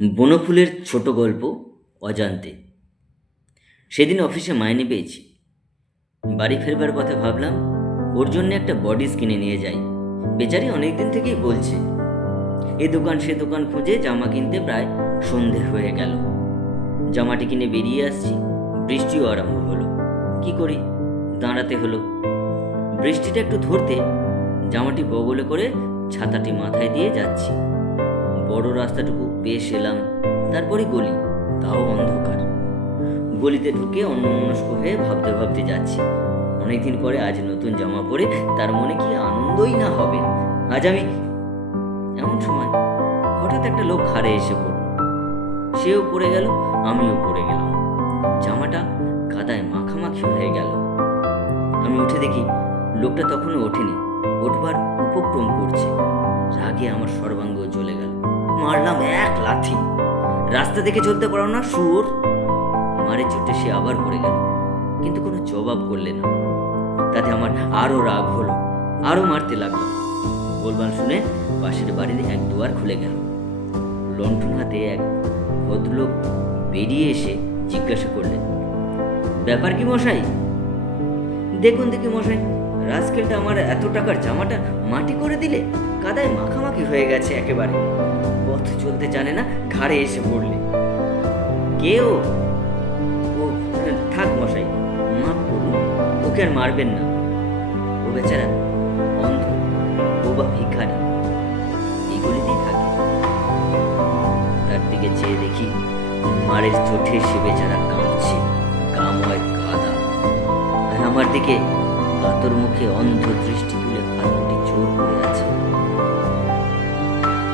বনফুলের ছোট গল্প অজান্তে। সেদিন অফিসে মাইনে পেয়েছি। বাড়ি ফেরবার পথে ভাবলাম ওর জন্য একটা বডিস কিনে নিয়ে যাই। বেচারি অনেকদিন থেকেই বলছে। এ দোকান সে দোকান খুঁজে জামা কিনতে প্রায় সন্ধে হয়ে গেল। জামাটি কিনে বেরিয়ে আসছি, বৃষ্টিও আরম্ভ হলো। কি করি, দাঁড়াতে হলো। বৃষ্টিটা একটু ধরতে জামাটি বগলে করে ছাতাটি মাথায় দিয়ে যাচ্ছি। বড় রাস্তাটুকু বেশ এলাম, তারপরে গলি, তাও অন্ধকার। গলিতে ঢুকে অন্যমনস্ক হয়ে ভাবতে ভাবতে যাচ্ছি, অনেকদিন পরে আজ নতুন জামা পরে তার মনে কি আনন্দই না হবে আজ আমি। এমন সময় হঠাৎ একটা লোক ঘাড়ে এসে পড়ল। সেও পড়ে গেল, আমিও পড়ে গেলাম। জামাটা কাদায় মাখামাখি হয়ে গেল। আমি উঠে দেখি লোকটা তখনও ওঠেনি, ওঠবার উপক্রম করছে। রাগে আমার সর্বাঙ্গ জ্বলে গেল। মারলাম এক লাথি। রাস্তা দেখে চলতে পারো না শুয়োর। মারে চোটে সে আবার পড়ে গেল, কিন্তু কোনো জবাব করলে না। তাতে আমার আরো রাগ হলো, আরো মারতে লাগলো। বলবান শুনে পাশের বাড়ির এক দুয়ার খুলে গেল। লণ্ঠন হাতে এক ভদ্রলোক বেরিয়ে এসে জিজ্ঞাসা করলেন, ব্যাপার কি মশাই? দেখুন দেখি মশাই, রাজকেলটা আমার এত টাকার জামাটা মাটি করে দিলে, কাদায় মাখামাখি হয়ে গেছে একেবারে। পথ চলতে জানে না, ঘাড়ে এসে পড়লে। কেউ ও থাক মশাই, মাফ করুন, ওকে আর মারবেন না। ও বেচারা অন্ধ, ও বা ভিখারি, এগুলিতেই থাকে। তার দিকে চেয়ে দেখি মারের চোটে সে বেচারা কাঁপছে, গা ময় কাদা, আর আমার দিকে কাতর মুখে অন্ধ দৃষ্টি